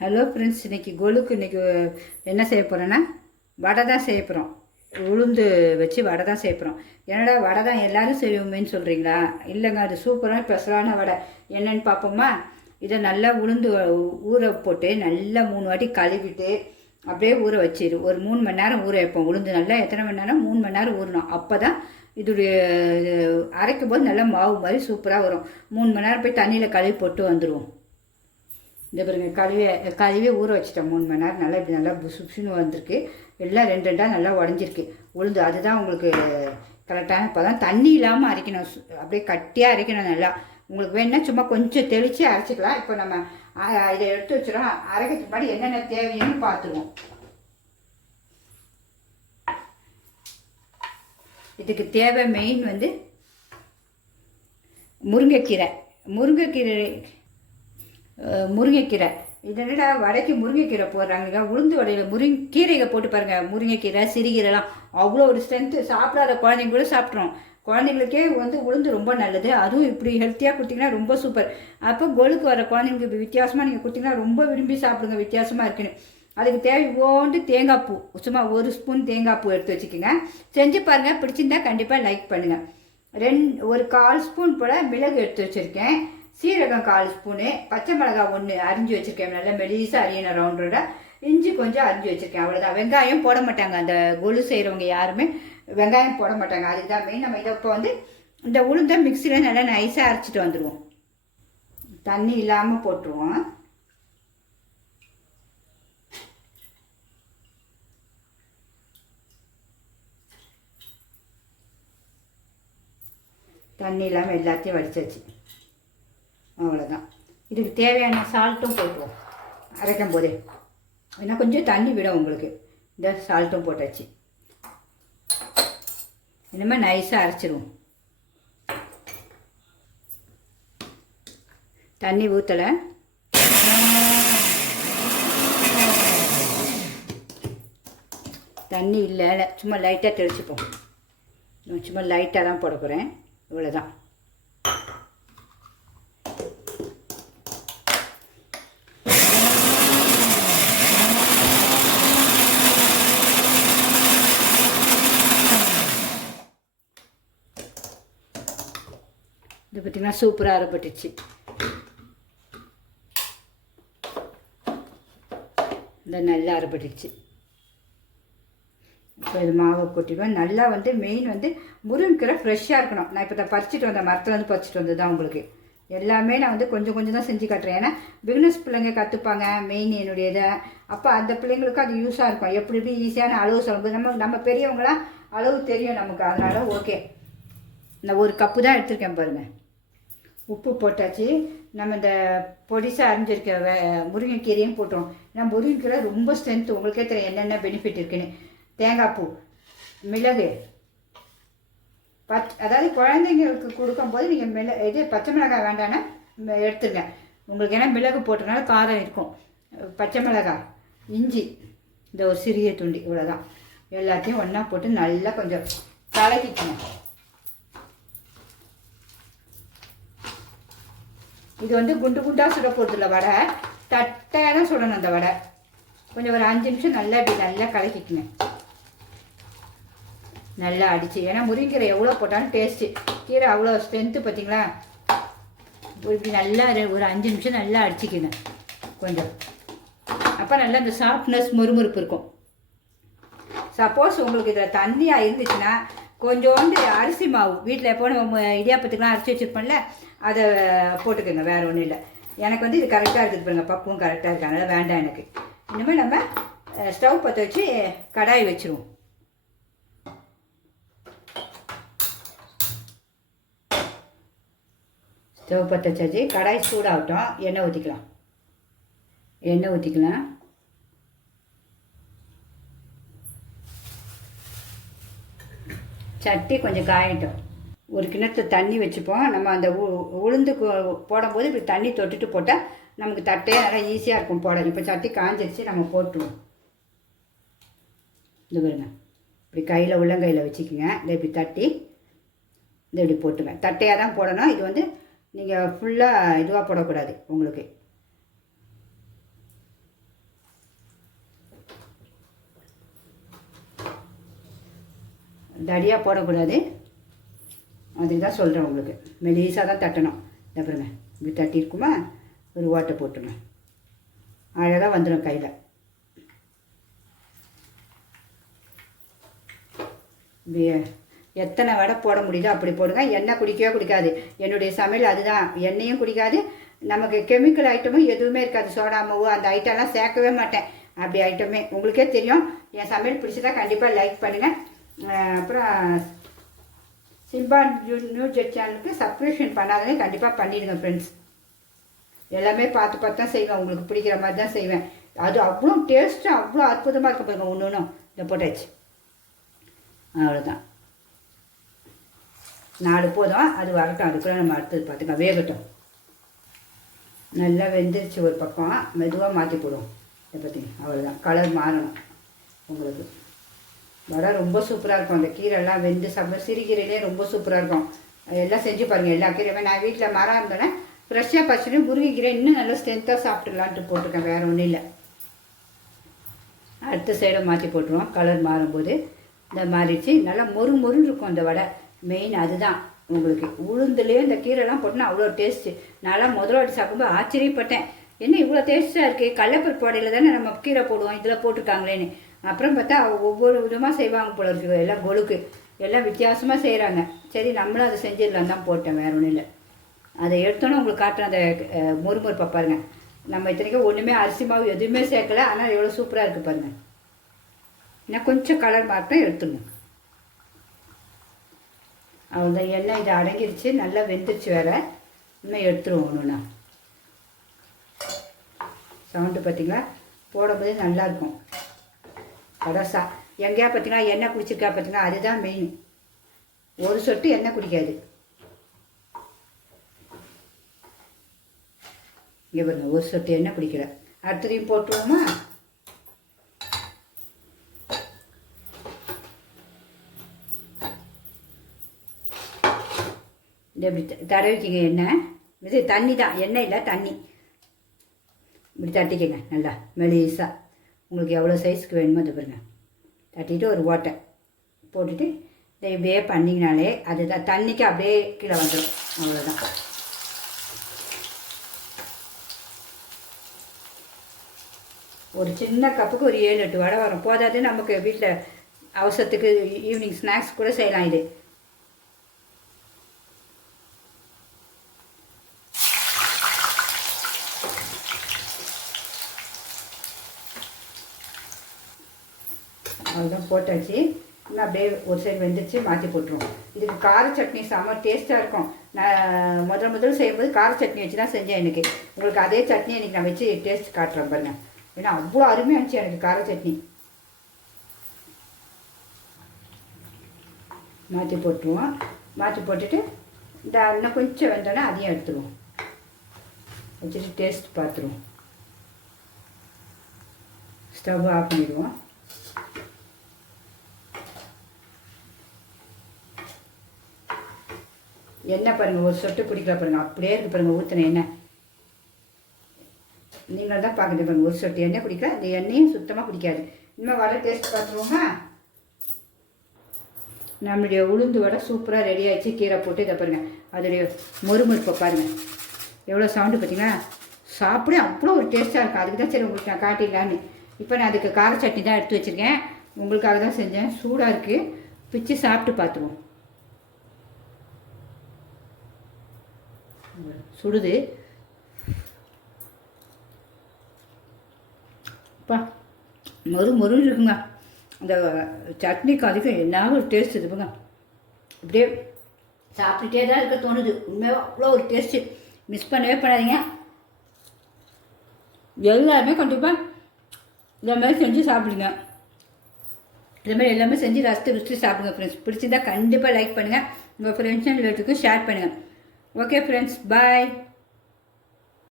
Hello friends இன்றைக்கி கொலுக்கு இன்னைக்கு என்ன செய்ய போகிறேன்னா வடை தான் செய்ய போகிறோம் உளுந்து வச்சு வடை தான் செய்ய போகிறோம் என்னடா வடை தான் எல்லாரும் செய்வோமேன்னு சொல்கிறீங்களா இல்லைங்க அது சூப்பரான ஸ்பெஷலான வடை. என்னன்னு பார்ப்போமா? இதை நல்லா உளுந்து ஊற போட்டு நல்லா மூணு வாட்டி கழுவிட்டு அப்படியே ஊற வச்சிடு ஒரு மூணு மணி நேரம் ஊற வைப்போம். உளுந்து நல்லா எத்தனை மணி நேரம்? மூணு மணி நேரம் ஊறணும். அப்போ தான் இதோடைய அரைக்கும் போது நல்லா மாவு மாதிரி சூப்பராக வரும். மூணு மணி நேரம் போய் தண்ணியில் கழுவி போட்டு வந்துடுவோம் இந்த பாருங்க கழுவி கழுவி ஊற வச்சிட்டேன் மூணு மணி நேரம். நல்லா இப்படி நல்லா புசு புசுன்னு வந்திருக்கு. எல்லாம் ரெண்டு ரெண்டாக நல்லா உடஞ்சிருக்கு. உளுந்து அதுதான் உங்களுக்கு கரெக்டான பதம். தண்ணி இல்லாமல் அரைக்கணும். அப்படியே கட்டியாக அரைக்கணும் நல்லா. உங்களுக்கு வேணும்னா சும்மா கொஞ்சம் தெளித்து அரைச்சிக்கலாம். இப்போ நம்ம இதை எடுத்து வச்சிடலாம் அரைக்கிறதுக்கு முன்னாடி என்னென்ன தேவைன்னு பார்த்துருவோம். இதுக்கு தேவை மெயின் வந்து முருங்கைக்கீரை. முருங்கைக்கீரை முருங்கைக்கீரை. இது வடைக்கு முருங்கைக்கீரை போடுறாங்க. உளுந்து வடையில் முருங்கை கீரையை போட்டு பாருங்கள் முருங்கைக்கீரை சிறுகீரைலாம். அவ்வளோ ஒரு ஸ்ட்ரென்த்து சாப்பிடாத குழந்தைங்க கூட சாப்பிட்றோம் குழந்தைங்களுக்கே வந்து உளுந்து ரொம்ப நல்லது. அதுவும் இப்படி ஹெல்த்தியாக கொடுத்தீங்கன்னா ரொம்ப சூப்பர் அப்போ கொலுக்கு வர குழந்தைங்களுக்கு இப்போ வித்தியாசமாக நீங்கள் கொடுத்தீங்கன்னா ரொம்ப விரும்பி சாப்பிடுங்க வித்தியாசமாக இருக்குன்னு. அதுக்கு தேவை ஓண்டு தேங்காய் பூ. சும்மா ஒரு ஸ்பூன் தேங்காய் பூ எடுத்து வச்சுக்கோங்க. செஞ்சு பாருங்கள் பிடிச்சிருந்தா கண்டிப்பாக லைக் பண்ணுங்கள் ரெண்டு ஒரு கால் ஸ்பூன் போல் மிளகு எடுத்து வச்சுருக்கேன். சீரகம் கால் ஸ்பூனு பச்சை மிளகாய் ஒன்று அரிஞ்சு வச்சுருக்கேன். நல்லா மெலிசாக அரியணும் ரவுண்டோட இஞ்சி கொஞ்சம் அரிஞ்சு வச்சுருக்கேன். அவ்வளோதான் வெங்காயம் போட மாட்டாங்க. அந்த கொலு செய்கிறவங்க யாருமே வெங்காயம் போட மாட்டாங்க. அதுக்கு தான் மெயின் நம்ம இதை இப்போ வந்து இந்த உளுந்தை மிக்சியில் நல்லா நைஸாக அரைச்சிட்டு வந்துடுவோம் தண்ணி இல்லாமல் போட்டுருவோம். தண்ணி இல்லாமல் எல்லாத்தையும் வடிச்சாச்சு. அவ்வளோதான் இதுக்கு தேவையான சால்ட்டும் போட்டுவோம் அரைக்கும் போதே. ஏன்னா கொஞ்சம் தண்ணி விடும் உங்களுக்கு. இந்த சால்ட்டும் போட்டாச்சு. இனிமேல் நைஸாக அரைச்சிடுவோம் தண்ணி ஊற்றலை தண்ணி இல்லை சும்மா லைட்டாக தெளிச்சுப்போம். சும்மா லைட்டாக தான் போட போகிறேன் இவ்வளோதான் இது பார்த்திங்கன்னா சூப்பராக அரைப்பட்டுச்சு. இந்த நல்லா அரைப்பட்டுச்சு. இப்போ இது மாவை கொட்டிடுவேன் நல்லா வந்து மெயின் வந்து முருங்கீரை ஃப்ரெஷ்ஷாக இருக்கணும். நான் இப்போ தான் பறிச்சிட்டு வந்தேன். மரத்துலேருந்து பறிச்சிட்டு வந்தது தான் உங்களுக்கு. எல்லாமே நான் வந்து கொஞ்சம் கொஞ்சம் தான் செஞ்சு காட்டுறேன். ஏன்னா பிகினஸ் பிள்ளைங்க கற்றுப்பாங்க மெயின் என்னுடைய இதை அப்போ அந்த பிள்ளைங்களுக்கும் அது யூஸாக இருக்கும். எப்படி எப்படி ஈஸியான அளவு சொல்லும்போது நம்ம நம்ம பெரியவங்களாம் அளவு தெரியும் நமக்கு. அதனால் ஓகே நான் ஒரு கப்பு தான் எடுத்திருக்கேன் பாருங்கள் உப்பு போட்டாச்சு. நம்ம இந்த பொடிசாக அரிஞ்சிருக்க வே முருங்கைக்கீரையும் போட்டோம். ஏன்னா முருங்கைக்கீரை ரொம்ப ஸ்ட்ரென்த்து உங்களுக்கே தெரியும் என்னென்ன பெனிஃபிட் இருக்குன்னு. தேங்காய் பூ மிளகு. பச் அதாவது குழந்தைங்களுக்கு கொடுக்கும்போது நீங்கள் மிள இது பச்சை மிளகாய் வேண்டான்னா ம- எடுத்துங்க உங்களுக்கு ஏன்னா மிளகு போட்டனால காரம் இருக்கும். பச்சை மிளகாய் இஞ்சி இந்த ஒரு சிறிய துண்டி இவ்வளோதான் எல்லாத்தையும் ஒன்றா போட்டு நல்லா கொஞ்சம் கலக்கிக்கணும். இது வந்து குண்டு குண்டாக சுட போகிறதில்ல வடை. தட்டையாக தான் சுடணும் அந்த வடை. கொஞ்சம் ஒரு அஞ்சு நிமிஷம் நல்லா இப்படி நல்லா கலக்கிக்குங்க. நல்லா அடிச்சு. ஏன்னா முருங்கீரை எவ்வளோ போட்டாலும் டேஸ்ட்டு கீரை அவ்வளோ ஸ்ட்ரென்த்து பார்த்தீங்களா? இப்படி நல்லா ஒரு- ஒரு அஞ்சு நிமிஷம் நல்லா அடிச்சுக்கணும் கொஞ்சம். அப்போ நல்லா இந்த சாஃப்ட்னஸ் முறுமுறுப்பு இருக்கும். சப்போஸ் உங்களுக்கு இதில் தண்ணியாக இருந்துச்சுன்னா கொஞ்சோண்டு அரிசி மாவு. வீட்டில் எப்போ நம்ம இடியாப்பத்துக்குலாம் அரிசி வச்சுருப்போம்ல அதை போட்டுக்கோங்க வேறு ஒன்றும் இல்லை. எனக்கு வந்து இது கரெக்டாக இருக்குது பாருங்க பக்குவம் கரெக்டாக இருக்கு அதனால் வேண்டாம் எனக்கு. இனிமேல் நம்ம ஸ்டவ் பற்ற வச்சு கடாய் வச்சுருவோம். ஸ்டவ் பற்ற வச்சாச்சு கடாய் சூடாகட்டும் எண்ணெய் ஊற்றிக்கலாம் எண்ணெய் ஊற்றிக்கலாம் சட்டி கொஞ்சம் காயட்டும். ஒரு கிணத்து தண்ணி வச்சுப்போம். நம்ம அந்த உ- உளுந்து போடும்போது இப்படி தண்ணி தொட்டுட்டு போட்டால் நமக்கு தட்டையாக நல்லா ஈஸியாக இருக்கும் போட. இப்போ சட்டி காஞ்சிருச்சு நம்ம போட்டுருவோம். இது பாருங்க. இப்படி கையில் உள்ளங்கையில் வச்சுக்கோங்க. இதை இப்படி தட்டி இதை இப்படி போட்டுங்க தட்டையாக தான் போடணும். இது வந்து நீங்கள் ஃபுல்லாக இதுவாக போடக்கூடாது உங்களுக்கு. தடியாக போடக்கூடாது. அதுக்கு தான் சொல்கிறேன் உங்களுக்கு. மெலிசாக தான் தட்டணும். இந்த பாருங்க. இப்படி தட்டியிருக்குமா? ஒரு ஓட்டை போட்டுருங்க. அழகாக வந்துடும் கையில். எத்தனை வடை போட முடியுதோ அப்படி போடுங்க. எண்ணெய் குடிக்கவே குடிக்காது. என்னுடைய சமையல் அதுதான். எண்ணெயும் குடிக்காது. நமக்கு கெமிக்கல் ஐட்டமும் எதுவுமே இருக்காது. சோடாமவு அந்த ஐட்டம்லாம் சேர்க்கவே மாட்டேன். அப்படி ஐட்டமே உங்களுக்கே தெரியும். என் சமையல் பிடிச்சதா கண்டிப்பாக லைக் பண்ணுங்கள் அப்புறம் சிம்பான் நியூ நியூ ஜெட் சேனலுக்கு சப்ஸ்கிரிப்ஷன் பண்ணாதே கண்டிப்பாக பண்ணிடுங்க ஃப்ரெண்ட்ஸ் எல்லாமே பார்த்து பார்த்து தான் செய்வேன். உங்களுக்கு பிடிக்கிற மாதிரி தான் செய்வேன். அது அவ்வளோ டேஸ்ட்டு அவ்வளோ அற்புதமாக இருக்க பாருங்க ஒன்று ஒன்றும் இந்த போட்டாச்சு அவ்வளோதான் நாலு போதும். அது வரட்டும். அதுக்குள்ளே நம்ம அடுத்தது பார்த்துக்கலாம். வேகட்டும். நல்லா வெந்துருச்சு ஒரு பக்கம். மெதுவாக மாற்றி போடுவோம். இதை பற்றி அவ்வளோதான் கலர் மாறணும். உங்களுக்கு. வடை ரொம்ப சூப்பராக இருக்கும். அந்த கீரைலாம் வெந்து சாப்பிட சிறுகீரையிலே ரொம்ப சூப்பராக இருக்கும். எல்லாம் செஞ்சு பாருங்கள் எல்லா கீரையுமே. நான் வீட்டில் மரம் இருந்தேன்னா ஃப்ரெஷ்ஷாக பறிச்சுட்டு முருங்கைக்கீரை இன்னும் நல்லா ஸ்ட்ரென்த்தாக சாப்பிட்டுலான்ட்டு போட்டிருக்கேன். வேறு ஒன்றும் இல்லை. அடுத்த சைடை மாற்றி போட்டுருவோம். கலர் மாறும்போது இந்த மாறிடுச்சு நல்லா மொறு மொறுன்னு இருக்கும் அந்த வடை. மெயின் அதுதான். உங்களுக்கு உளுந்துலேயே இந்த கீரைலாம் போட்டுனா அவ்வளோ டேஸ்ட்டு நான்லாம் முதல் வாட்டி சாப்பிடும்போது ஆச்சரியப்பட்டேன். என்ன இவ்வளோ டேஸ்ட்டாக இருக்குது கடலப்பருப்பு வடையில் தானே நம்ம கீரை போடுவோம் இதில் போட்டிருக்காங்களேன்னு. அப்புறம் பார்த்தா ஒவ்வொரு விதமாக செய்வாங்க போல இருக்குது. எல்லாம் கொழுக்கு. எல்லாம் வித்தியாசமாக செய்கிறாங்க சரி நம்மளும் அதை செஞ்சிடலாம் தான் போட்டேன் வேற ஒன்றும் இல்லை. அதை எடுத்தோன்னே உங்களுக்கு காட்டுறேன். அந்த முறுமுறுப்பை பாருங்க. நம்ம இத்தனைக்கும் ஒன்றுமே அரிசி மாவு எதுவுமே சேர்க்கல. ஆனால் எவ்வளோ சூப்பராக இருக்குது பாருங்கள் இன்னும் கொஞ்சம் கலர் மாற்றம் எடுத்துடணும். அவ்வளோதான் எண்ணெய் இது அடங்கிருச்சு. நல்லா வெந்துருச்சு வேற. இன்னும் எடுத்துருவோம் ஒன்றுண்ணா சவுண்டு பார்த்தீங்களா? போடும்போது நல்லாயிருக்கும் கடைசா எங்கேயா பார்த்தீங்கன்னா எண்ணெய் குடிச்சிருக்கா பார்த்தீங்கன்னா அதுதான் மெயின் ஒரு சொட்டு எண்ணெய் குடிக்காது. இங்கே பாருங்க ஒரு சொட்டு எண்ணெய் குடிக்கல. அடுத்ததையும் போட்டுருவோமா? இந்த இப்படி தடவிக்கிங்க எண்ணெய். இது தண்ணி தான் எண்ணெய் இல்லை தண்ணி. இப்படி தட்டிக்கங்க நல்லா மெலிசாக உங்களுக்கு எவ்வளோ சைஸ்க்கு வேணுமோ அது பாருங்கள் தட்டிட்டு ஒரு ஓட்டை போட்டுட்டு இதை இப்படியே பண்ணிங்கனாலே அதுதான் தண்ணிக்கு அப்படியே கீழே வந்துடும் அவ்வளோதான் ஒரு சின்ன கப்புக்கு ஒரு ஏழு எட்டு வடை வரும். போதாது நமக்கு வீட்டில் அவசரத்துக்கு ஈவினிங் ஸ்நாக்ஸ் கூட செய்யலாம் இது. அதுதான் போட்டாச்சு. இன்னும் அப்படியே ஒரு சைடு வெந்துச்சு மாற்றி போட்டுருவோம். இதுக்கு கார சட்னி செம்ம டேஸ்ட்டாக இருக்கும். நான் முதல் முதல் செய்யும்போது கார சட்னி வச்சு தான் செஞ்சேன் எனக்கு உங்களுக்கு அதே சட்னி எனக்கு நான் வச்சு டேஸ்ட் காட்டுறேன் பாருங்க. ஏன்னா அவ்வளோ அருமையாக இருந்துச்சு எனக்கு கார சட்னி. மாற்றி போட்டுருவோம். மாற்றி போட்டுட்டு இந்த இன்னும் கொஞ்சம் வெந்தோடனே அதையும் எடுத்துருவோம். வச்சுட்டு டேஸ்ட் பார்த்துருவோம். ஸ்டவ் ஆஃப் பண்ணிடுவோம். எண்ணெய் பாருங்கள் ஒரு சொட்டு பிடிக்கல பாருங்கள் அப்படியே இருக்குது பாருங்கள் ஊற்றின எண்ணெய். நீங்கள் தான் பார்க்குறது பாருங்கள் ஒரு சொட்டு எண்ணெய் குடிக்கல அந்த எண்ணெயும் சுத்தமாக குடிக்காது இன்னும் வடை டேஸ்ட் பார்த்துருவோமா? நம்மளுடைய உளுந்து வடை சூப்பராக ரெடி ஆகிடுச்சு கீரை போட்டு இதை பாருங்கள் அதோடைய மொறுமொறுப்பை பாருங்கள் எவ்வளோ சவுண்டு பார்த்தீங்களா? சாப்பிட அவ்வளோ ஒரு டேஸ்ட்டாக இருக்கும். அதுக்கு தான் சரி உங்களுக்கு நான் காட்டிடலான்னு இப்போ நான் அதுக்கு கார சட்னி தான் எடுத்து வச்சுருக்கேன். உங்களுக்காக தான் செஞ்சேன். சூடாக இருக்குது பிச்சு சாப்பிட்டு பார்த்துருவோம். சுடுது. அப்பா மறு மறு இருக்குங்க. அந்த சட்னிக்கு அதிகம் என்ன ஒரு டேஸ்ட் இருக்குங்க அப்படியே சாப்பிட்டுட்டே தான் இருக்க தோணுது. உண்மையாக அவ்வளோ ஒரு டேஸ்ட்டு மிஸ் பண்ணவே பண்ணாதீங்க. எல்லாருமே கண்டிப்பாக இந்த மாதிரி செஞ்சு சாப்பிடுங்க. இது மாதிரி எல்லாமே செஞ்சு ரசித்து ருசித்து சாப்பிடுங்க ஃப்ரெண்ட்ஸ் பிடிச்சிருந்தா கண்டிப்பாக லைக் பண்ணுங்கள் உங்கள் ஃப்ரெண்ட்ஸ் அண்ட் ரிலேட்டிவ்க்கு ஷேர் பண்ணுங்கள் ஓகே ஃப்ரெண்ட்ஸ் பாய்